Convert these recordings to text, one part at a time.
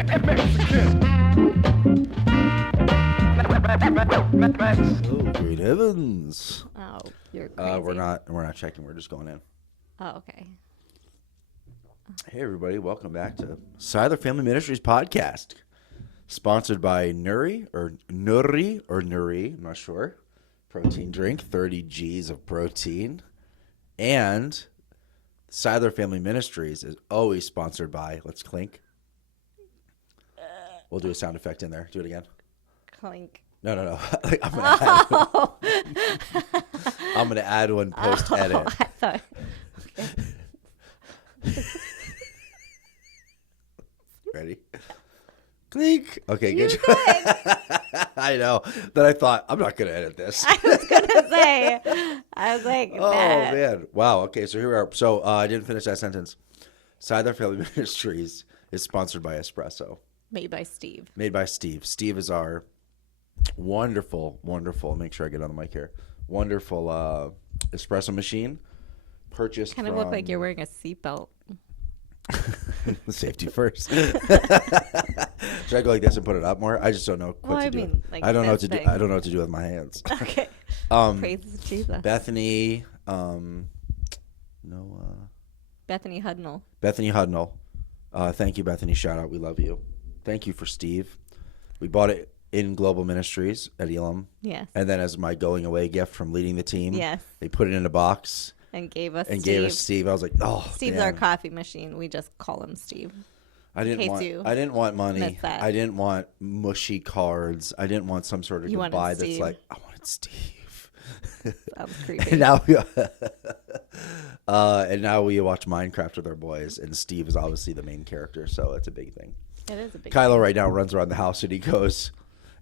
Oh, great heavens. Oh, you're crazy. We're not checking. We're just going in. Oh, okay. Hey, everybody. Welcome back to Siler Family Ministries podcast. Sponsored by Nuri. I'm not sure. Protein drink, 30 G's of protein. And Siler Family Ministries is always sponsored by, let's clink. We'll do a sound effect in there. Do it again. Clink. No. I'm gonna add one post edit. Oh, I thought. Okay. Ready? Clink. Okay, You good. good. I know. Then I thought I'm not gonna edit this. I was gonna say. I was like, Oh nah. man! Wow. Okay, so here we are. So I didn't finish that sentence. Siler Family Ministries is sponsored by Espresso. Made by Steve. Made by Steve. Steve is our wonderful. Make sure I get on the mic here. Wonderful espresso machine. Purchased Kind of look like you're wearing a seatbelt. Safety first. Should I go like this and put it up more? I just don't know what to do. Like I don't know what to do. thing. I don't know what to do with my hands. Okay. Praises Jesus. Bethany. Bethany Hudnall. Bethany Hudnall. Thank you, Bethany. Shout out. We love you. Thank you for Steve. We bought it in Global Ministries at Elam. Yes. And then as my going away gift from leading the team, Yes. they put it in a box And gave us and Steve. gave us Steve. I was like, oh, Steve's man. our coffee machine. We just call him Steve. I didn't want money. missed that. I didn't want mushy cards. I didn't want some sort of You wanted goodbye that's Steve. like, I wanted Steve. Sounds creepy. and now we watch Minecraft with our boys, and Steve is obviously the main character, so it's a big thing. It is a big Kylo right now runs around the house, and he goes,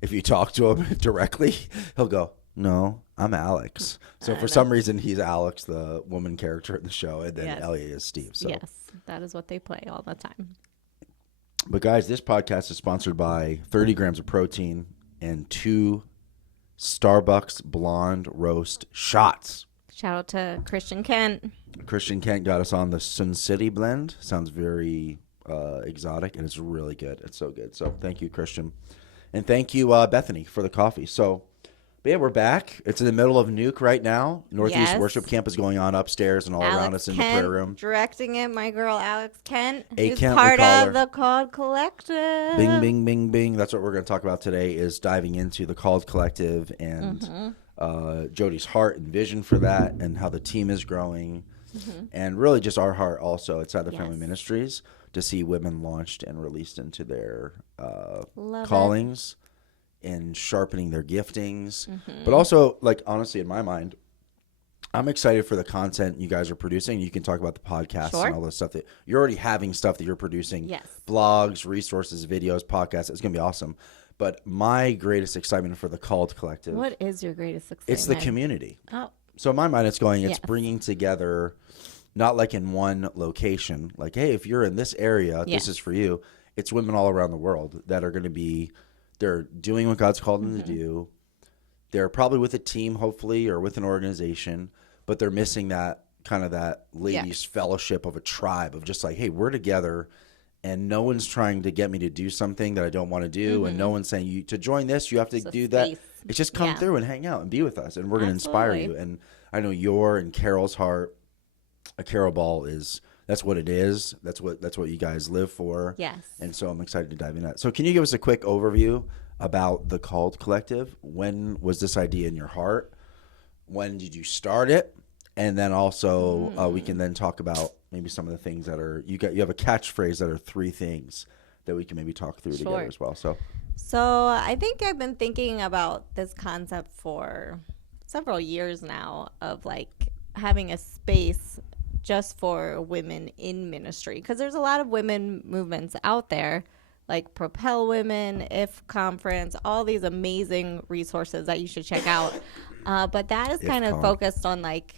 if you talk to him directly, he'll go, no, I'm Alex. So for some reason, he's Alex, the woman character in the show, and then Yes. Elliot is Steve. So. Yes, that is what they play all the time. But guys, this podcast is sponsored by 30 grams of protein and 2 Starbucks blonde roast shots. Shout out to Christian Kent. Christian Kent got us on the Sun City blend. Sounds very exotic, and it's really good. It's so good. So thank you, Christian. And thank you, Bethany, for the coffee. So, but yeah, we're back. It's in the middle of Nuke right now. Northeast Yes. Worship Camp is going on upstairs and all around us in Kent, the prayer room. directing it, my girl Alex Kent, A who's Kent, we part call of her. the Called Collective. Bing, bing, bing, bing. That's what we're going to talk about today is diving into the Called Collective and Jody's heart and vision for that and how the team is growing. And really just our heart also at Siler Family Ministries to see women launched and released into their callings and sharpening their giftings. But also, like, honestly, in my mind, I'm excited for the content you guys are producing. You can talk about the podcasts and all this stuff that you're already having stuff that you're producing. Yes. Blogs, resources, videos, podcasts. It's going to be awesome. But my greatest excitement for the Called Collective. What is your greatest excitement? It's the community. Oh, So in my mind, it's Yes. bringing together, not like in one location. Like, hey, if you're in this area, Yes. this is for you. It's women all around the world that are going to be, they're doing what God's called them to do. They're probably with a team, hopefully, or with an organization, but they're missing that kind of that ladies' fellowship of a tribe of just like, hey, we're together. And no one's trying to get me to do something that I don't want to do. And no one's saying, you to join this, you have to It's a do that. space. It's just come through and hang out and be with us. And we're going to inspire you. And I know your and Carol's heart, a Carol Ball is, that's what it is. That's what you guys live for. Yes. And so I'm excited to dive into that. So can you give us a quick overview about the Called Collective? When was this idea in your heart? When did you start it? And then also we can then talk about maybe some of the things that are, you have a catchphrase that are 3 things that we can maybe talk through together as well. So I think I've been thinking about this concept for several years now of like having a space just for women in ministry. Because there's a lot of women movements out there like Propel Women, If Conference, all these amazing resources that you should check out. But that is kind of focused on like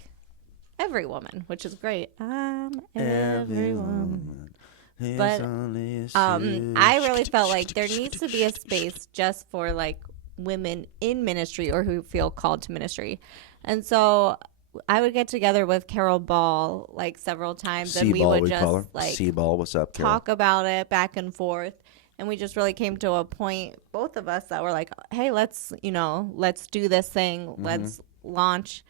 every woman, which is great. Every woman. But I really felt like there needs to be a space just for like women in ministry or who feel called to ministry. And so I would get together with Carol Ball like several times and we would just like C-Ball, what's up, Carol? talk about it back and forth. And we just really came to a point, both of us, that were like, hey, let's do this thing. Let's launch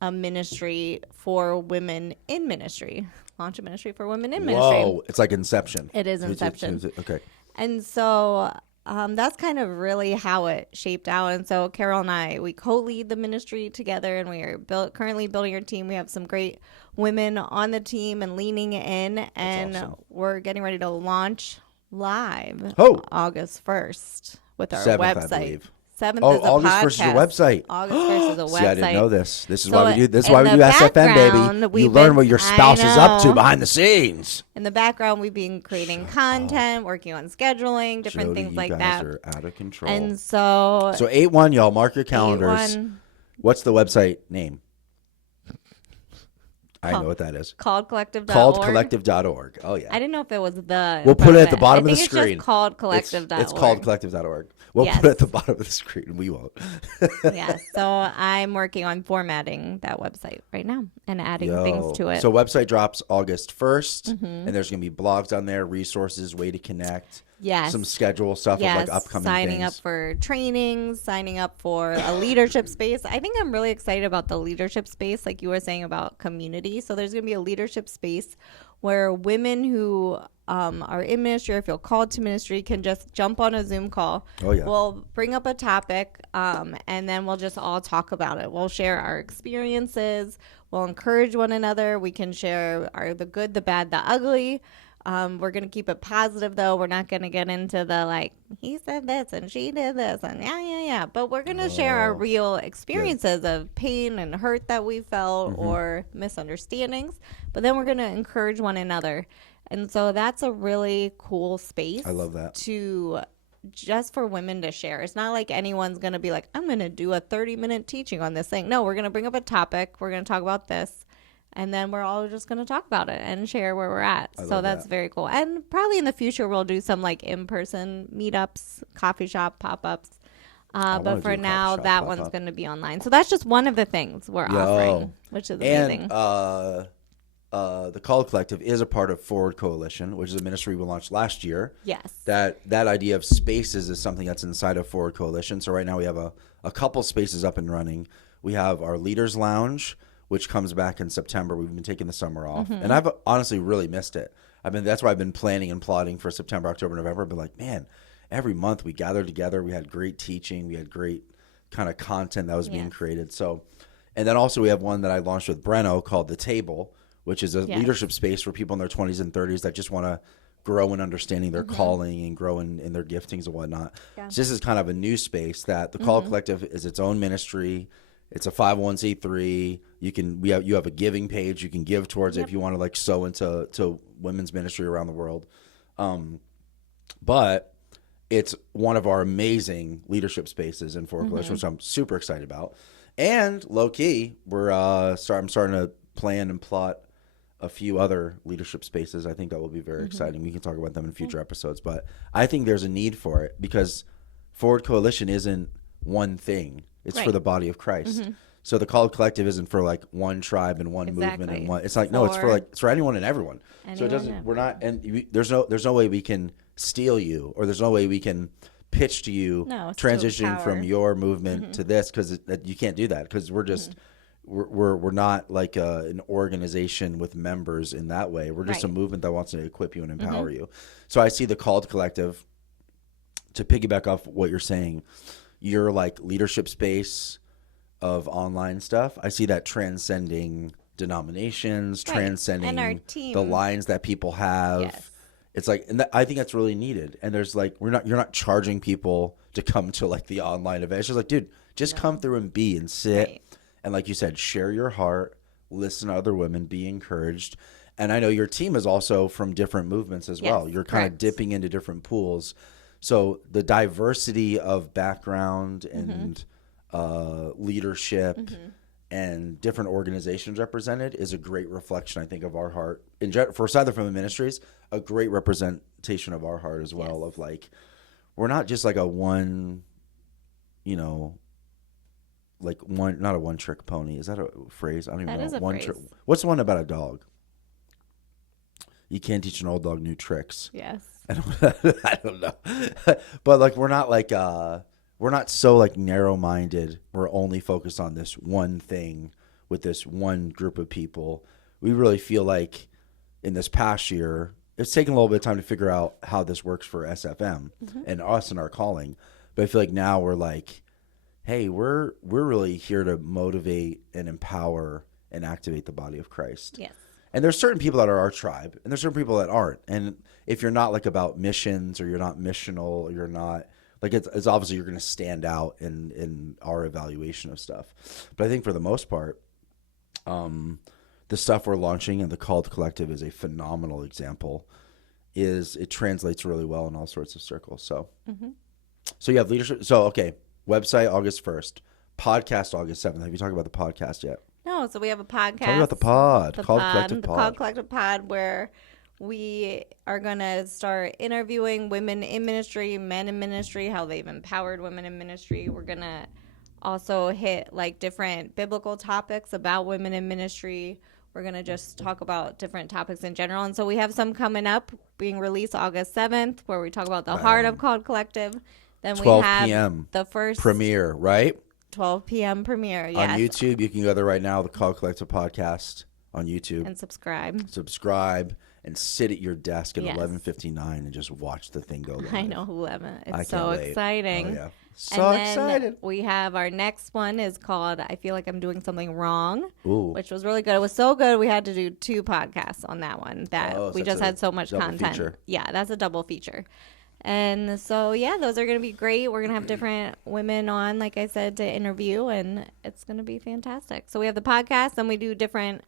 a ministry for women in ministry. Launch a ministry for women in ministry. Whoa, it's like Inception. It is Inception. Okay. And so that's kind of really how it shaped out. And so Carol and I, we co-lead the ministry together, and we are currently building our team. We have some great women on the team and leaning in, and awesome. we're getting ready to launch live August 1st with our 7th, website. I believe. 7th Oh, is a August podcast. 1st is your website. August 1st is a website. See, I didn't know this. This is So why we do. This is in why we the do SFM, background, baby. You learn what your spouse is up to behind the scenes. In the background, we've been creating content, working on scheduling, different Jody, things like you that. guys are out of control. And so 8/1, y'all, mark your calendars. 8/1. What's the website name? I know what that is. Calledcollective.org. Calledcollective.org. Oh, yeah. I didn't know if it was the. We'll put it at the bottom of the I think screen. It's just calledcollective.org. It's calledcollective.org. We'll put it at the bottom of the screen. We won't. Yeah. So I'm working on formatting that website right now and adding things to it. So website drops August 1st, and there's going to be blogs on there, resources, way to connect. Yes. Some schedule stuff of like upcoming signing things. up for trainings, signing up for a leadership space. I think I'm really excited about the leadership space, like you were saying about community. So there's going to be a leadership space where women who are in ministry or feel called to ministry can just jump on a Zoom call. Oh, yeah. We'll bring up a topic, and then we'll just all talk about it. We'll share our experiences. We'll encourage one another. We can share the good, the bad, the ugly. We're going to keep it positive, though. We're not going to get into the, like, he said this and she did this and yeah. But we're going to share our real experiences of pain and hurt that we felt or misunderstandings. But then we're going to encourage one another. And so that's a really cool space. I love that. Just for women to share. It's not like anyone's going to be like, I'm going to do a 30-minute teaching on this thing. No, we're going to bring up a topic. We're going to talk about this. And then we're all just going to talk about it and share where we're at. So that's very cool. And probably in the future, we'll do some like in-person meetups, coffee shop pop-ups. But for now, that one's going to be online. So that's just one of the things we're offering, which is amazing. And the Called Collective is a part of Forward Coalition, which is a ministry we launched last year. Yes. That idea of spaces is something that's inside of Forward Coalition. So right now we have a couple spaces up and running. We have our Leaders Lounge, which comes back in September. We've been taking the summer off. And I've honestly really missed it. That's why I've been planning and plotting for September, October, November. But like, man, every month we gathered together. We had great teaching. We had great kind of content that was being created. So, and then also we have one that I launched with Breno called The Table, which is a leadership space for people in their 20s and 30s that just want to grow in understanding their calling and grow in their giftings and whatnot. Yeah. So this is kind of a new space that the Call Collective is its own ministry. It's a 501c3. You have a giving page. You can give towards it if you want to like sow into women's ministry around the world. But it's one of our amazing leadership spaces in Forward Coalition, which I'm super excited about. And low key, I'm starting to plan and plot a few other leadership spaces. I think that will be very exciting. We can talk about them in future episodes, but I think there's a need for it because Forward Coalition isn't one thing. It's for the body of Christ. So the Called Collective isn't for like one tribe and one movement and one. It's like no, it's for anyone and everyone. So it doesn't. We're not. And there's no way we can steal you, or there's no way we can pitch to you transitioning from your movement to this because you can't do that because we're just we're not like an organization with members in that way. We're just a movement that wants to equip you and empower you. So I see the Called Collective, to piggyback off what you're saying, your like leadership space of online stuff, I see that transcending denominations, transcending the lines that people have. Yes. It's like, and I think that's really needed. And there's like, you're not charging people to come to like the online event. It's just like, dude, just come through and be and sit. Right. And like you said, share your heart, listen to other women, be encouraged. And I know your team is also from different movements as well. You're kind of dipping into different pools. So the diversity of background and leadership and different organizations represented is a great reflection, I think, of our heart. For Southern Women Ministries, a great representation of our heart as well. Of like, we're not just like a one, like one, not a one trick pony. Is that a phrase? I don't even know. That is a phrase. What's the one about a dog? You can't teach an old dog new tricks. Yes. I don't know. But like we're not so like narrow-minded. We're only focused on this one thing with this one group of people. We really feel like in this past year, it's taken a little bit of time to figure out how this works for SFM and us and our calling. But I feel like now we're like, hey, we're really here to motivate and empower and activate the body of Christ. Yes. And there's certain people that are our tribe, and there's certain people that aren't. And if you're not like about missions, or you're not missional, or you're not like it's obviously you're going to stand out in our evaluation of stuff. But I think for the most part, the stuff we're launching and the Called Collective is a phenomenal example. It translates really well in all sorts of circles. So, so you have leadership. So okay, website August 1st, podcast August 7th. Have you talked about the podcast yet? No, so we have a podcast. Talk about the pod, Called Collective the Pod. Called Collective Pod, where we are going to start interviewing women in ministry, men in ministry, how they've empowered women in ministry. We're going to also hit like different biblical topics about women in ministry. We're going to just talk about different topics in general. And so we have some coming up being released August 7th, where we talk about the heart of Called Collective. Then 12 we have p.m. the first premiere, right? 12 p.m. premiere, yes. On YouTube, you can go there right now, the Call Collective Podcast on YouTube. And subscribe. Subscribe and sit at your desk at Yes. 11:59 and just watch the thing go live. I know, Lemma. I It's so can't wait. exciting. Oh, yeah. So and then excited. we have our next one is called I Feel Like I'm Doing Something Wrong, Ooh. which was really good. It was so good we had to do 2 podcasts on that one. That Oh, so we that's just a had so much double content. feature. Yeah, that's a double feature. And so, yeah, those are going to be great. We're going to have different women on, like I said, to interview, and it's going to be fantastic. So we have the podcast, and we do different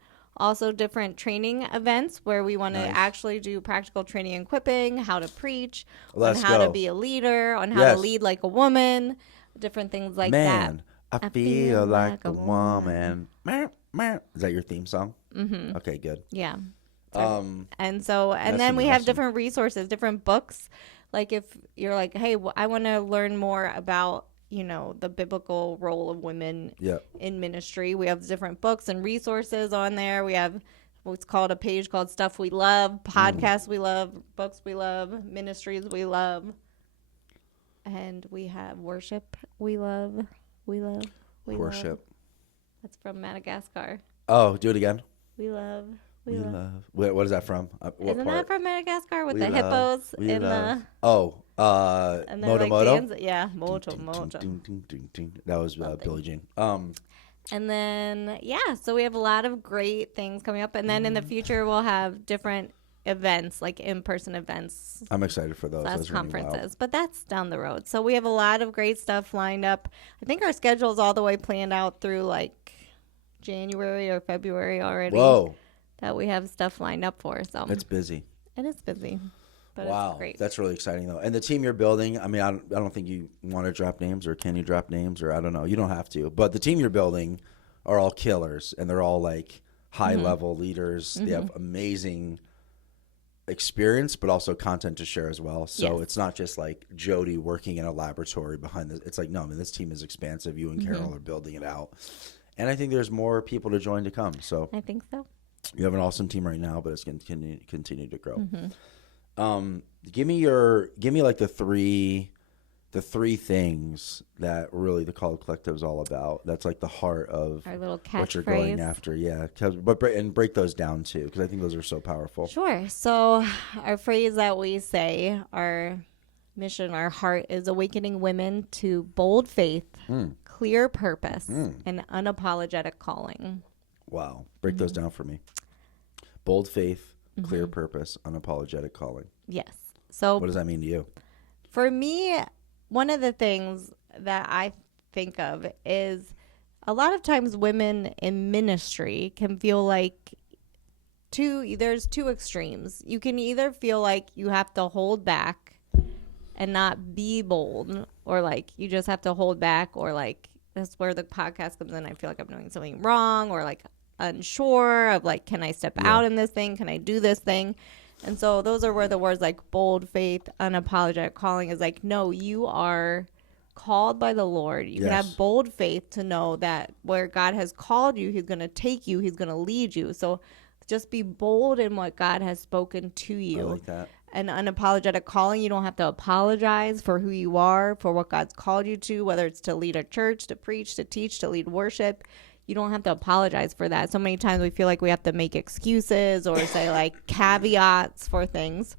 training events where we want to Nice. actually do practical training and equipping, how to preach, Let's on how go. to be a leader, on how Yes. to lead like a woman, different things like Man, that. I feel like a woman. Meow, meow. Is that your theme song? Mm-hmm. Okay, good. Yeah. And That's then gonna we be have awesome. different resources, different books. Like if you're like, hey, I want to learn more about, the biblical role of women Yep. in ministry. We have different books and resources on there. We have what's called a page called Stuff We Love, podcasts we love, books we love, ministries we love. And we have worship we love. We love. Worship. That's from Madagascar. Oh, do it again. We love. We love. What is that from? What Isn't that from Madagascar with We the love, hippos we in love. the Oh, and they're Moto like Moto. dancing. Yeah, Moto Moto. That was Billie Jean. And then so we have a lot of great things coming up, and then in the future we'll have different events, like in-person events, I'm excited for those. slash Those are gonna be wild. conferences, but that's down the road. So we have a lot of great stuff lined up. I think our schedule is all the way planned out through like January or February already. Whoa, That we have stuff lined up for. So it's busy. it is busy, but Wow, it's great. that's really exciting though. And the team you're building, I mean, I don't think you want to drop names, or can you drop names, or I don't know. You don't have to. But the team you're building are all killers, and they're all like high level leaders. They have amazing experience, but also content to share as well. So Yes. it's not just like Jody working in a laboratory behind this. It's like, no, I mean, this team is expansive. You and Carol are building it out. And I think there's more people to join to come. So I think so. you have an awesome team right now, but it's going to continue to grow. Mm-hmm. Give me like the three things that really the Called Collective is all about. That's like the heart of Our little what you're going catchphrase. after. Yeah. But break those down too, because I think those are so powerful. Sure. So our phrase that we say, our mission, our heart is awakening women to bold faith, clear purpose, and unapologetic calling. Wow. Break those down for me. Bold faith, clear purpose, unapologetic calling. Yes. So What does that mean to you? for me, one of the things that I think of is a lot of times women in ministry can feel like there's 2 extremes. You can either feel like you have to hold back and not be bold, or like you just have to hold back, or like that's where the podcast comes in. I feel like I'm doing something wrong, or like unsure of like, can I step out in this thing? Can I do this thing? And so those are where the words like bold faith, unapologetic calling is like, no, you are called by the Lord. You can Yes. have bold faith to know that where God has called you, he's going to take you, he's going to lead you. So Just be bold in what God has spoken to I you. like that. An unapologetic calling. You don't have to apologize for who you are, for what God's called you to, whether it's to lead a church, to preach, to teach, to lead worship. You don't have to apologize for that. So many times we feel like we have to make excuses or say like caveats for things.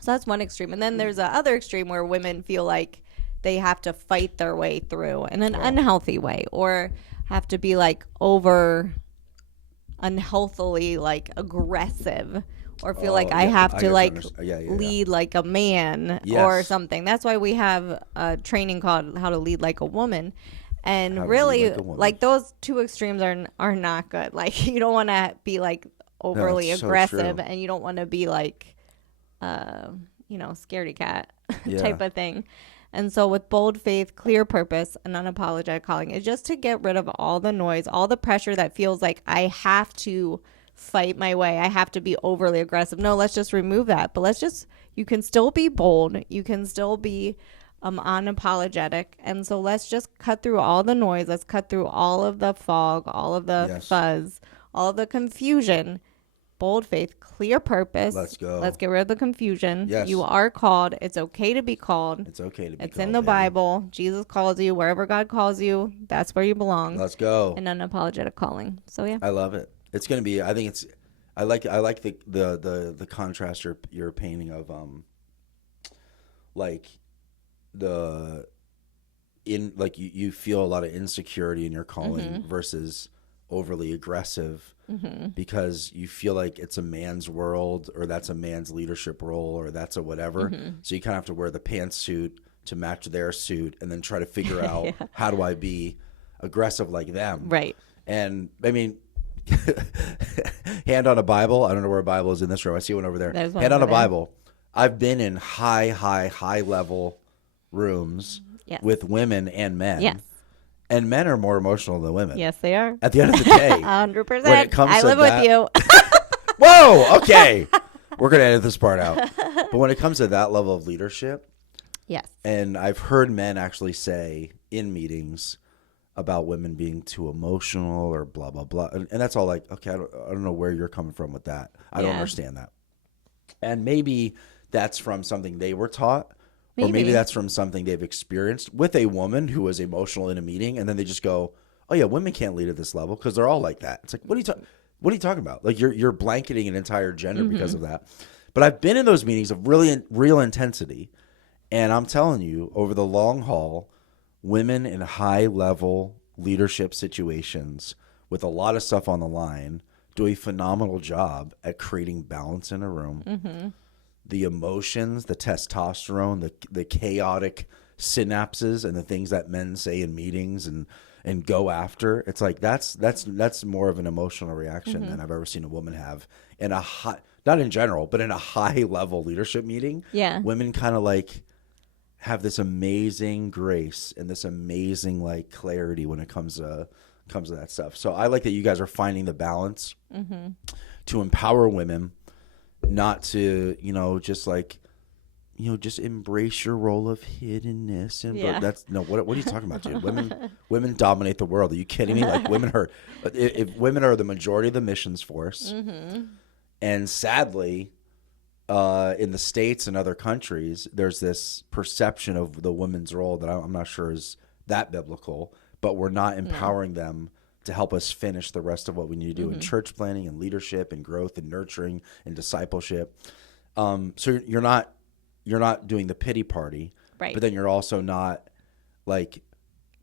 So that's one extreme. And then there's the other extreme where women feel like they have to fight their way through in an unhealthy way, or have to be like over unhealthily like aggressive, or feel like I have to like lead like a man or something. That's why we have a training called How to Lead Like a Woman. And really, like those two extremes are not good. Like you don't want to be like overly aggressive, and you don't want to be like, scaredy cat type of thing. And so with bold faith, clear purpose, and unapologetic calling is just to get rid of all the noise, all the pressure that feels like I have to fight my way. I have to be overly aggressive. No, let's just remove that. But you can still be bold. You can still be unapologetic. And so let's just cut through all the noise. Let's cut through all of the fog, all of the fuzz, all of the confusion. Bold faith, clear purpose. Let's go. Let's get rid of the confusion. Yes. You are called. It's okay to be called. It's okay to be It's called, in the Bible. Jesus calls you. Wherever God calls you, that's where you belong. Let's go. An unapologetic calling. So yeah. I love it. It's going to be, I think it's, I like the contrast you're painting of like you feel a lot of insecurity in your calling versus overly aggressive because you feel like it's a man's world, or that's a man's leadership role, or that's a whatever. So you kind of have to wear the pantsuit to match their suit and then try to figure out how do I be aggressive like them. Right. And I mean, hand on a Bible. I don't know where a Bible is in this room. I see one over there. Hand on a Bible. I've been in high level rooms with women and men. Yes. And men are more emotional than women. Yes, they are. At the end of the day. 100%. When it comes I live with you. Whoa, okay. We're going to edit this part out. But when it comes to that level of leadership. Yes. And I've heard men actually say in meetings about women being too emotional or blah, blah, blah. And that's all like, okay, I don't know where you're coming from with that. I don't understand that. And maybe that's from something they were taught. Or maybe that's from something they've experienced with a woman who was emotional in a meeting, and then they just go, "Oh yeah, women can't lead at this level because they're all like that." It's like, what are you talking about? Like you're blanketing an entire gender because of that. But I've been in those meetings of really real intensity, and I'm telling you, over the long haul, women in high level leadership situations with a lot of stuff on the line do a phenomenal job at creating balance in a room. The emotions, the testosterone, the chaotic synapses, and the things that men say in meetings and go after. It's like that's more of an emotional reaction than I've ever seen a woman have in a high, not in general, but in a high level leadership meeting. Yeah, women kind of like have this amazing grace and this amazing like clarity when it comes to that stuff. So I like that you guys are finding the balance to empower women. Not to, just embrace your role of hiddenness. But that's what are you talking about, dude? Women dominate the world. Are you kidding me? Like if women are the majority of the missions force, and sadly, in the States and other countries, there's this perception of the woman's role that I'm not sure is that biblical, but we're not empowering them to help us finish the rest of what we need to do in church planning and leadership and growth and nurturing and discipleship. So you're not doing the pity party, right? But then you're also not like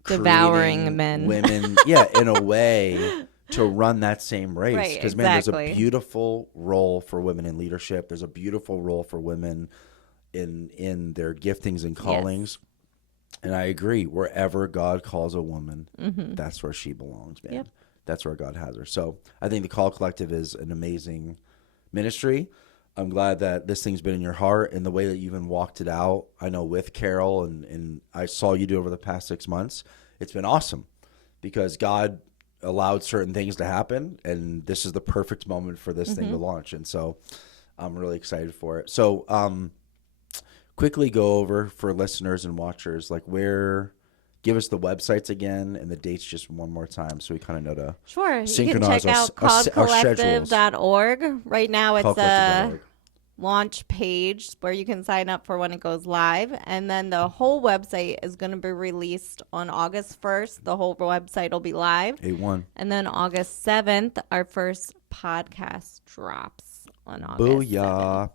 devouring men, women, in a way to run that same race. Right, because man, there's a beautiful role for women in leadership. There's a beautiful role for women in their giftings and callings. Yes. And I agree. Wherever God calls a woman, that's where she belongs, man. Yep. That's where God has her. So I think the Call Collective is an amazing ministry. I'm glad that this thing's been in your heart and the way that you even walked it out. I know with Carol and I saw you do over the past 6 months. It's been awesome because God allowed certain things to happen, and this is the perfect moment for this thing to launch. And so I'm really excited for it. So, quickly go over for listeners and watchers, like where give us the websites again and the dates just one more time so we kind of know to Sure. You can synchronize check out our schedules. callcollective.org. Right now it's a Callcollective.org. launch page where you can sign up for when it goes live. And then the whole website is going to be released on August 1st. The whole website will be live. 8-1. And then August 7th, our first podcast drops on August Booyah. 7th.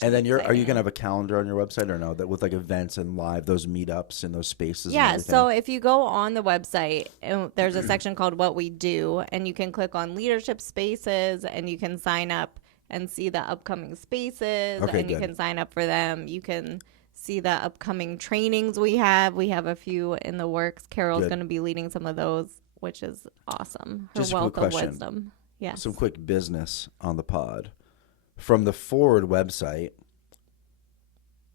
And then are you gonna have a calendar on your website or no? That with like events and live those meetups and those spaces. Yeah, and so if you go on the website, there's a section called What We Do, and you can click on leadership spaces and you can sign up and see the upcoming spaces, and you can sign up for them. You can see the upcoming trainings we have. We have a few in the works. Carol's going to be leading some of those, which is awesome. Her Just a wealth quick of question. wisdom. Yes. Some quick business on the pod. From the Forward website,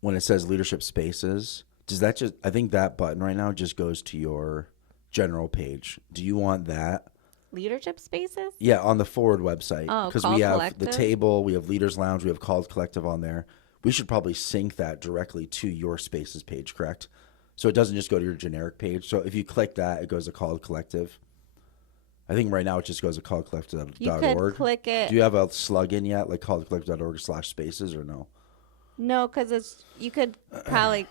when it says leadership spaces, does that just, I think that button right now just goes to your general page. Do you want that? Leadership spaces? Yeah, on the Forward website. Oh, because Called we have Collective? the table, we have Leaders Lounge, we have Called Collective on there. We should probably sync that directly to your spaces page, correct? So it doesn't just go to your generic page. So if you click that, it goes to Called Collective. I think right now it just goes to callcollective.org. You could click it. Do you have a slug in yet, like callcollective.org/spaces or no? No, because you could probably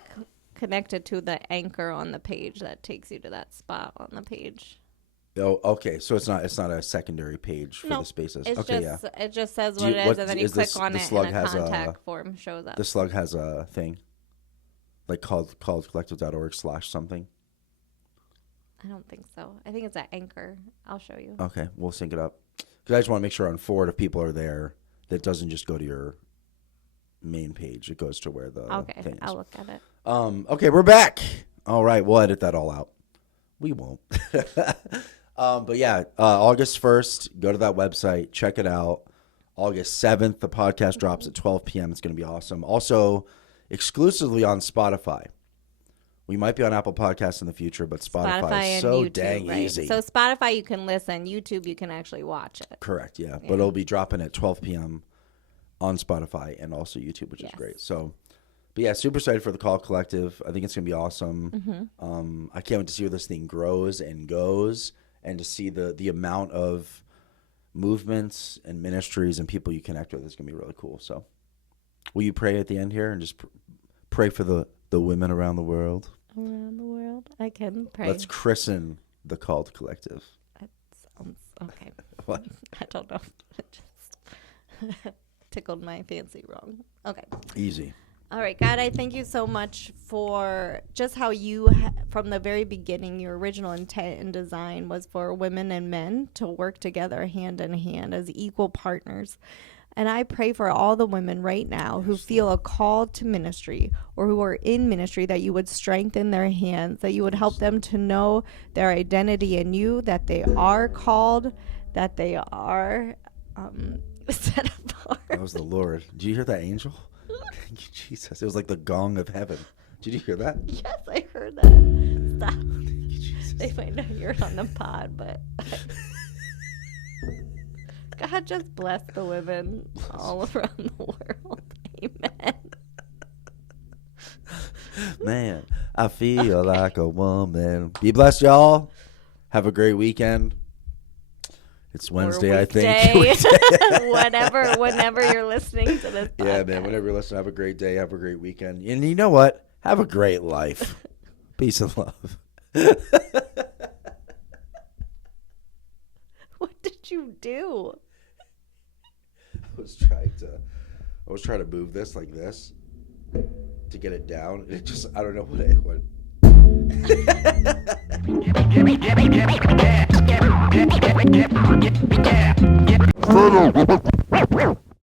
connect it to the anchor on the page that takes you to that spot on the page. Oh, okay. So it's not a secondary page for No, the spaces. It's okay, just, yeah. It just says Do what you- it is, what- and then you is click this- on the it, slug and a has a- contact form shows up. The slug has a thing, like callcollective.org/something. I don't think so. I think it's an anchor. I'll show you. Okay, we'll sync it up. Because I just want to make sure on Forward, if people are there, that it doesn't just go to your main page. It goes to where the Okay, thing is. I'll look at it. Okay, we're back. All right, we'll edit that all out. We won't. But yeah, August 1st, go to that website, check it out. August 7th, the podcast drops at 12 p.m. It's going to be awesome. Also, exclusively on Spotify. We might be on Apple Podcasts in the future, but Spotify is so YouTube, dang right? easy. So Spotify, you can listen. YouTube, you can actually watch it. Correct, yeah. But it'll be dropping at 12 p.m. on Spotify and also YouTube, which is great. So, but yeah, super excited for the Call Collective. I think it's going to be awesome. I can't wait to see where this thing grows and goes and to see the amount of movements and ministries and people you connect with. It's going to be really cool. So will you pray at the end here and just pray for the women around the world? Around the world, I can pray. Let's christen the Called Collective. That sounds okay. What? I don't know. It just tickled my fancy wrong. Okay. Easy. All right, God, I thank you so much for just how you, from the very beginning, your original intent and design was for women and men to work together hand in hand as equal partners. And I pray for all the women right now who feel a call to ministry or who are in ministry, that you would strengthen their hands, that you would help them to know their identity in you, that they are called, that they are set apart. That was the Lord. Did you hear that angel? Thank you, Jesus. It was like the gong of heaven. Did you hear that? Yes, I heard that. Stop. Thank you, Jesus. They might not hear it on the pod, but God just bless the women all around the world. Amen. Man, I feel like a woman. Be blessed, y'all. Have a great weekend. It's Wednesday, I think. Whenever you're listening to this podcast. Yeah, man. Whenever you listen, have a great day. Have a great weekend. And you know what? Have a great life. Peace and love. What did you do? I was trying to move this like this to get it down. And it just, I don't know what it went. Yeah.